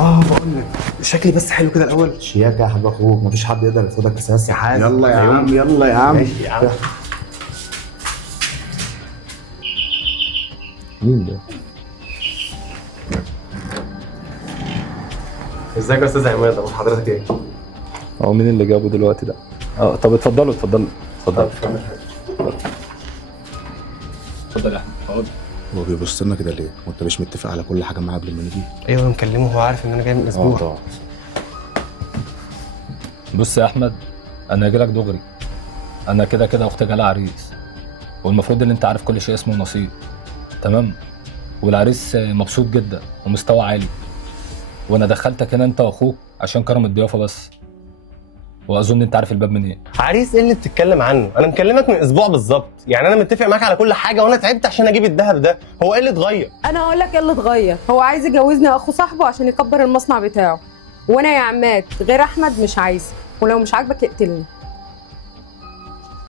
بقول لك شكلي بس حلو كده الاول. شياكه يا حبيب اخوك، مفيش حد يقدر ياخدك اساسا. يا حازم يلا يا عم، يلا يا عم. ماشي يا عم. مين ده؟ ازيك يا استاذ عماد؟ اخبار حضرتك ايه؟ هو مين اللي جابه دلوقتي ده؟ طب اتفضلوا اتفضلوا اتفضل. اتفضل يا احمد اقعد. هو بيبص لنا كده ليه؟ وانت مش متفق على كل حاجه معاه قبل ما نيجي؟ ايوه مكلمه، هو عارف ان انا جاي من اسبوع. بص يا احمد، انا هاجي لك دغري. انا كده كده اختي جالها عريس، والمفروض ان انت عارف كل شيء اسمه نصيب. تمام؟ والعريس مبسوط جدا ومستوى عالي، وانا دخلتك هنا انت واخوك عشان كرم الضيافه بس، واظن انت عارف الباب منين. عريس ايه اللي بتتكلم عنه؟ انا مكلمك من اسبوع بالظبط، يعني انا متفق معاك على كل حاجه وانا تعبت عشان اجيب الذهب ده، هو ايه اللي اتغير؟ انا اقول لك ايه اللي اتغير، هو عايز يجوزني اخو صاحبه عشان يكبر المصنع بتاعه، وانا يا عماد غير احمد مش عايزه، ولو مش عاجبك اقتلني.